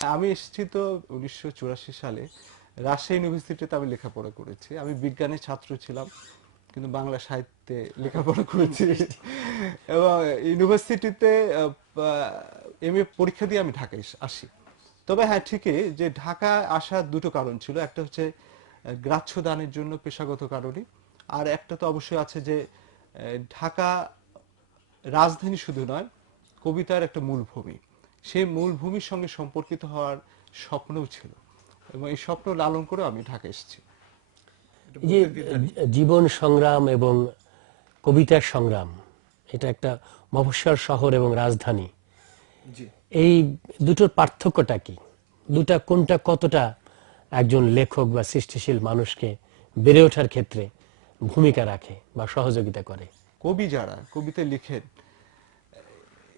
আমি এসেছি তো 1984 সালে। রাজশাহী ইউনিভার্সিটিতে আমি লেখাপড়া করেছি। আমি বিজ্ঞানের ছাত্র ছিলাম, কিন্তু বাংলা সাহিত্যে লেখাপড়া করেছি। এবং ইউনিভার্সিটিতে এমএ পরীক্ষা দিয়ে আমি ঢাকায় আসি। তবে হ্যাঁ, ঠিকই যে ঢাকা আসার দুটো কারণ ছিল। একটা হচ্ছে গ্রাহ্য দানের জন্য, পেশাগত কারণে। আর একটা তো অবশ্যই আছে যে ঢাকা রাজধানী শুধু নয়, কবিতার একটা মূল ভূমি। সেই মূল ভূমির সঙ্গে সম্পর্কিত হওয়ার স্বপ্নও ছিল, এবং এই স্বপ্ন লালন করে আমি ঢাকা এসেছি। এই যে জীবন সংগ্রাম এবং কবিতার সংগ্রাম, এটা একটা মফস্বল শহর এবং রাজধানী, জি। এই দুটোর পার্থক্যটা কি? দুটা কোনটা কতটা একজন লেখক বা সৃষ্টিশীল মানুষকে বেড়ে ওঠার ক্ষেত্রে ভূমিকা রাখে বা সহযোগিতা করে? কবি যারা কবিতা লিখেন,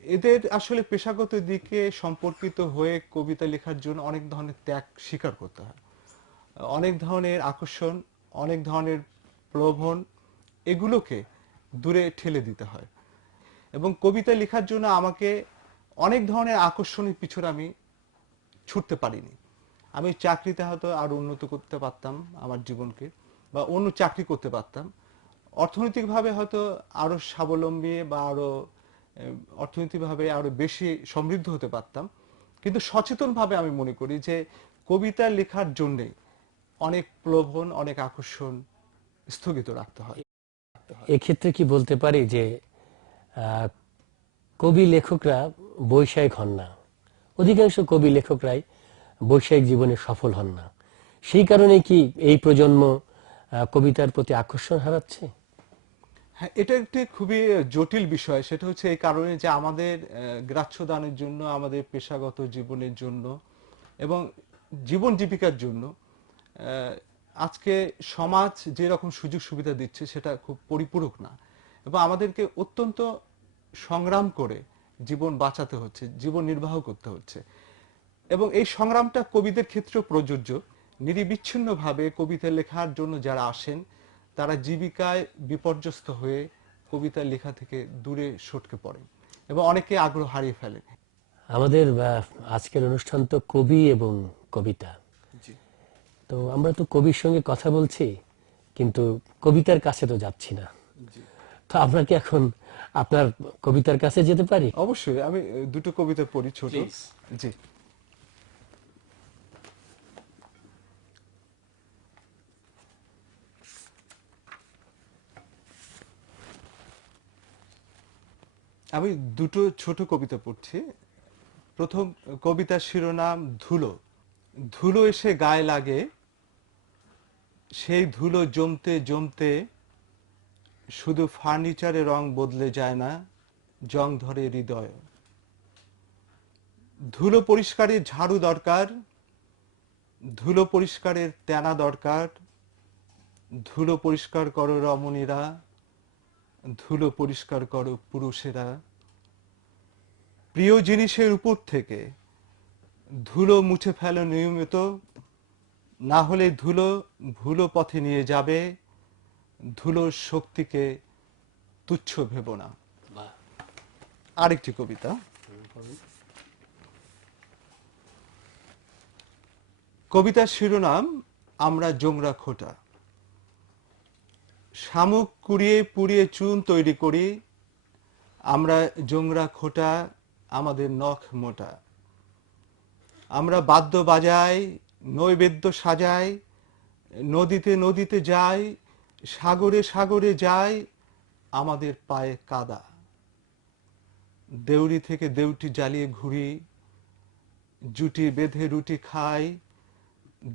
এদের আসলে পেশাগত দিকে সম্পর্কিত হয়ে কবিতা লেখার জন্য অনেক ধরনের ত্যাগ স্বীকার করতে হয়। অনেক ধরনের আকর্ষণ, অনেক ধরনের প্রলোভন, এগুলোকে দূরে ঠেলে দিতে হয়। এবং কবিতা লেখার জন্য আমাকে অনেক ধরনের আকর্ষণের পিছনে আমি ছুটতে পারিনি। আমি চাকরিতে হয়তো আরো উন্নত করতে পারতাম আমার জীবনকে, বা অন্য চাকরি করতে পারতাম। অর্থনৈতিকভাবে হয়তো আরো স্বাবলম্বী বা আরো অর্থনৈতিকভাবে আরো বেশি সমৃদ্ধ হতে পারতাম। কিন্তু সচেতনভাবে আমি মনে করি যে কবিতা লেখার জন্যে অনেক প্রলোভন, অনেক আকর্ষণ স্থগিত রাখতে হয়। এক্ষেত্রে কি বলতে পারি যে আহ, কবি লেখকরা বৈষয়িক হন না, অধিকাংশ কবি লেখকরাই বৈষয়িক জীবনে সফল হন না, সেই কারণে কি এই প্রজন্ম কবিতার প্রতি আকর্ষণ হারাচ্ছে? হ্যাঁ, এটা একটি খুবই জটিল বিষয়। সেটা হচ্ছে এই কারণে যে আমাদের গ্রাহ্য দানের জন্য, আমাদের পেশাগত জীবনের জন্য এবং জীবন জীবিকার জন্য আজকে সমাজ যে রকম সুযোগ সুবিধা দিচ্ছে সেটা খুব পরিপূরক না, এবং আমাদেরকে অত্যন্ত সংগ্রাম করে জীবন বাঁচাতে হচ্ছে, জীবন নির্বাহ করতে হচ্ছে। এবং এই সংগ্রামটা কবিদের ক্ষেত্রেও প্রযোজ্য। নিরবিচ্ছিন্নভাবে কবিতা লেখার জন্য যারা আসেন, তারা জীবিকায় বিপর্যস্ত হয়ে কবিতা লেখা থেকে দূরে সটকে পড়েন এবং অনেকে আগ্রহ হারিয়ে ফেলেন। আমাদের আজকের অনুষ্ঠান তো কবি এবং কবিতা, জি। তো আমরা তো কবির সঙ্গে কথা বলছি, কিন্তু কবিতার কাছে তো যাচ্ছি না। জি। তো আমরা কি এখন আপনার কবিতার কাছে যেতে পারি? অবশ্যই আমি দুটো কবিতা পড়ি, ছোট। প্লিজ। জি। আমি দুটো ছোট কবিতা পড়ছি। প্রথম কবিতার শিরোনাম ধুলো। ধুলো এসে গায়ে লাগে, সেই ধুলো জমতে জমতে শুধু ফার্নিচারে রং বদলে যায় না, জং ধরে হৃদয়। ধুলো পরিষ্কারের ঝাড়ু দরকার, ধুলো পরিষ্কারের তেনা দরকার, ধুলো পরিষ্কার করো রমণীরা, ধুলো পরিষ্কার করো পুরুষেরা। প্রিয় জিনিসের উপর থেকে ধুলো মুছে ফেলো নিয়মিত, না হলে ধুলো ভুলো পথে নিয়ে যাবে, ধুলোর শক্তিকে তুচ্ছ ভেবো না। আরেকটি কবিতা। কবিতার শিরোনাম আমরা জোংরা খোটা। শামুক কুড়িয়ে পুড়িয়ে চুন তৈরি করি, আমরা জোংরা খোটা, আমাদের নখ মোটা। আমরা বাদ্য বাজাই, নৈবেদ্য সাজাই, নদীতে নদীতে যাই, সাগরে সাগরে যাই, আমাদের পায়ে কাদা। দেউড়ি থেকে দেউটি জ্বালিয়ে ঘুরি, জুটি বেঁধে রুটি খাই,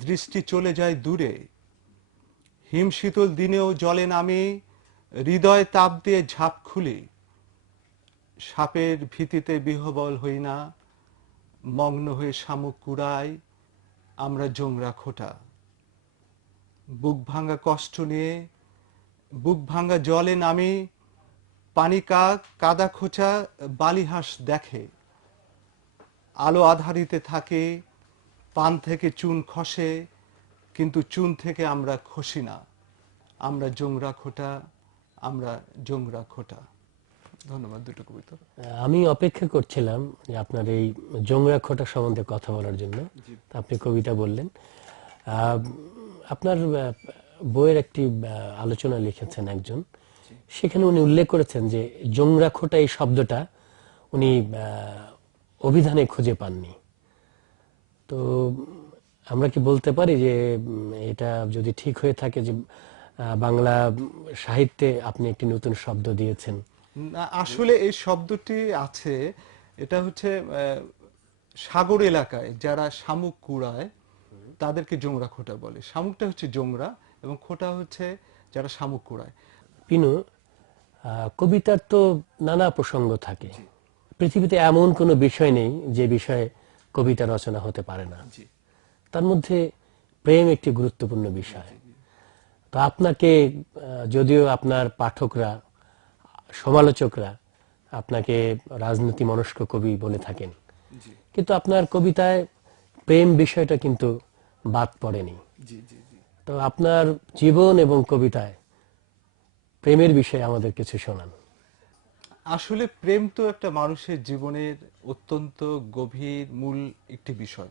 দৃষ্টি চলে যায় দূরে। হিম শীতল দিনেও জলে নামি, হৃদয় তাপ দিয়ে ঝাঁপ খুলি। সাপের ভীতিতে বিহবল হই না, মগ্ন হয়ে শামুক কুড়াই, আমরা জোংরা খোটা। বুক ভাঙা কষ্ট নিয়ে, বুক ভাঙা জলে নামি, পানি কাক কাদা খোঁচা বালিহাঁস দেখে। আলো আধারিতে থাকে, পান থেকে চুন খসে, কিন্তু চুন থেকে আমরা খসি না, আমরা জোংরা খোটা, আমরা জোংরা খোটা। ধন্যবাদ। দুটো কবিতা। আমি অপেক্ষা করছিলাম যে আপনার এই জংরা খোটা সম্বন্ধে কথা বলার জন্য। তা আপনি কবিতা বললেন। আহ, আপনার বইয়ের একটি আলোচনা লিখেছেন একজন, সেখানে উনি উল্লেখ করেছেন যে জংরা খোটা এই শব্দটা উনি অভিধানে খুঁজে পাননি। তো আমরা কি বলতে পারি যে এটা যদি ঠিক হয়ে থাকে যে বাংলা সাহিত্যে আপনি একটি নতুন শব্দ দিয়েছেন? না, আসলে এই শব্দটি আছে, এটা হচ্ছে সাগর এলাকায় যারা শামুক কুড়ায় তাদেরকে জোংরা খোটা বলে। শামুকটা হচ্ছে জোংরা এবং খোটা হচ্ছে যারা শামুক কুড়ায়। পিনু, কবিতার তো নানা প্রসঙ্গ থাকে। পৃথিবীতে এমন কোনো বিষয় নেই যে বিষয়ে কবিতা রচনা হতে পারে না। তার মধ্যে প্রেম একটি গুরুত্বপূর্ণ বিষয়। তো আপনাকে যদিও আপনার পাঠকরা, সমালোচকরা আপনাকে রাজনীতি মনস্ক কবি বলে থাকেন, কিন্তু আপনার কবিতায় প্রেম বিষয়টা কিন্তু বাদ পড়েনি। তো আপনার জীবন এবং কবিতায় প্রেমের বিষয়ে আমাদের কিছু শোনান। আসলে প্রেম তো একটা মানুষের জীবনের অত্যন্ত গভীর মূল একটি বিষয়,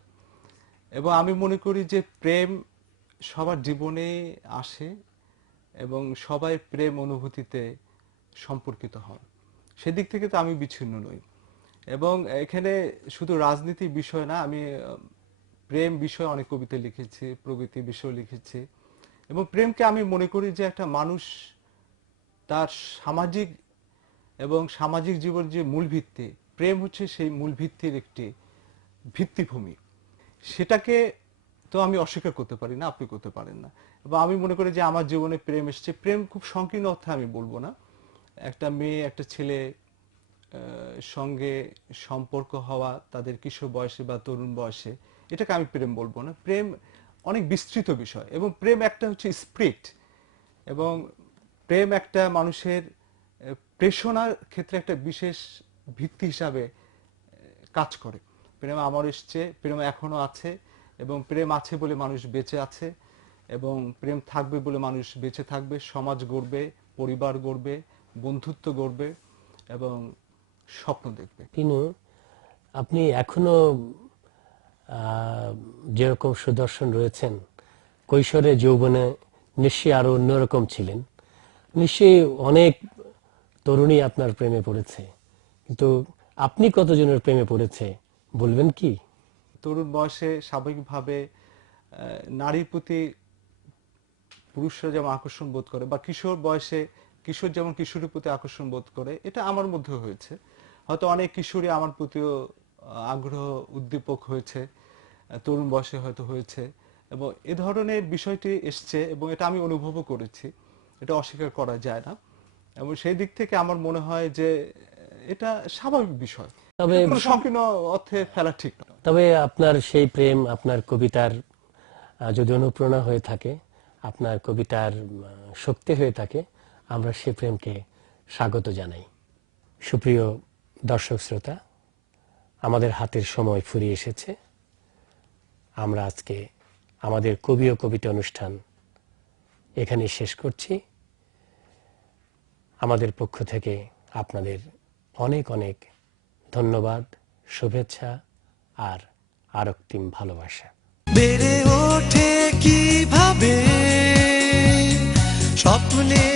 এবং আমি মনে করি যে প্রেম সবার জীবনে আসে এবং সবাই প্রেম অনুভূতিতে সম্পর্কিত হন। সেদিক থেকে তো আমি বিচ্ছিন্ন নই। এবং এখানে শুধু রাজনীতি বিষয় না, আমি প্রেম বিষয়ে অনেক কবিতা লিখেছি, প্রকৃতি বিষয় লিখেছি। এবং প্রেমকে আমি মনে করি যে একটা মানুষ তার সামাজিক এবং সামাজিক জীবন যে মূল ভিত্তি, প্রেম হচ্ছে সেই মূল ভিত্তির একটি ভিত্তিভূমি। সেটাকে তো আমি অস্বীকার করতে পারি না, আপনি করতে পারেন না। এবং আমি মনে করি যে আমার জীবনে প্রেম এসেছে। প্রেম খুব সংকীর্ণ অর্থে আমি বলবো না, একটা মেয়ে একটা ছেলে সঙ্গে সম্পর্ক হওয়া তাদের কিশোর বয়সে বা তরুণ বয়সে, এটাকে আমি প্রেম বলবো না। প্রেম অনেক বিস্তৃত বিষয়, এবং প্রেম একটা হচ্ছে স্পিরিট, এবং প্রেম একটা মানুষের প্রেষণার ক্ষেত্রে একটা বিশেষ ভিত্তি হিসাবে কাজ করে। প্রেম আমার এসছে, প্রেম এখনো আছে, এবং প্রেম আছে বলে মানুষ বেঁচে আছে, এবং প্রেম থাকবে বলে মানুষ বেঁচে থাকবে, সমাজ গড়বে, পরিবার গড়বে, বন্ধুত্ব গড়বে এবং স্বপ্ন দেখবে। পিনু, আপনি এখনো যেরকম সুদর্শন রয়েছেন, কৈশোরে যৌবনে নিশ্চয়ই আরো অন্যরকম ছিলেন। নিশ্চয়ই অনেক তরুণী আপনার প্রেমে পড়েছে, কিন্তু আপনি কতজনের প্রেমে পড়েছে বলবেন কি? তরুণ বয়সে স্বাভাবিকভাবে নারীর প্রতি পুরুষরা যেমন আকর্ষণ বোধ করে, বা কিশোর বয়সে কিশোর যেমন কিশোরীর প্রতি আকর্ষণ বোধ করে, এটা আমার মধ্যে হয়েছে। হয়তো অনেক কিশোরী আমার প্রতিও আগ্রহ উদ্দীপক হয়েছে, তরুণ বয়সে হয়তো হয়েছে, এবং এ ধরনের বিষয়টি এসছে এবং এটা আমি অনুভবও করেছি, এটা অস্বীকার করা যায় না। এবং সেই দিক থেকে আমার মনে হয় যে এটা স্বাভাবিক বিষয়, তবে এটা কোনো সংকীর্ণ অর্থে ফেলা ঠিক না। তবে আপনার সেই প্রেম আপনার কবিতার যদি অনুপ্রেরণা হয়ে থাকে, আপনার কবিতার শক্তি হয়ে থাকে, আমরা সে প্রেমকে স্বাগত জানাই। সুপ্রিয় দর্শক শ্রোতা, আমাদের হাতের সময় ফুরিয়ে এসেছে। আমরা আজকে আমাদের কবি ও কবিতা অনুষ্ঠান এখানে শেষ করছি। আমাদের পক্ষ থেকে আপনাদের অনেক অনেক ধন্যবাদ, শুভেচ্ছা আর আরক্তিম ভালোবাসা। বেড়ে ওঠে কিভাবে স্বপ্নে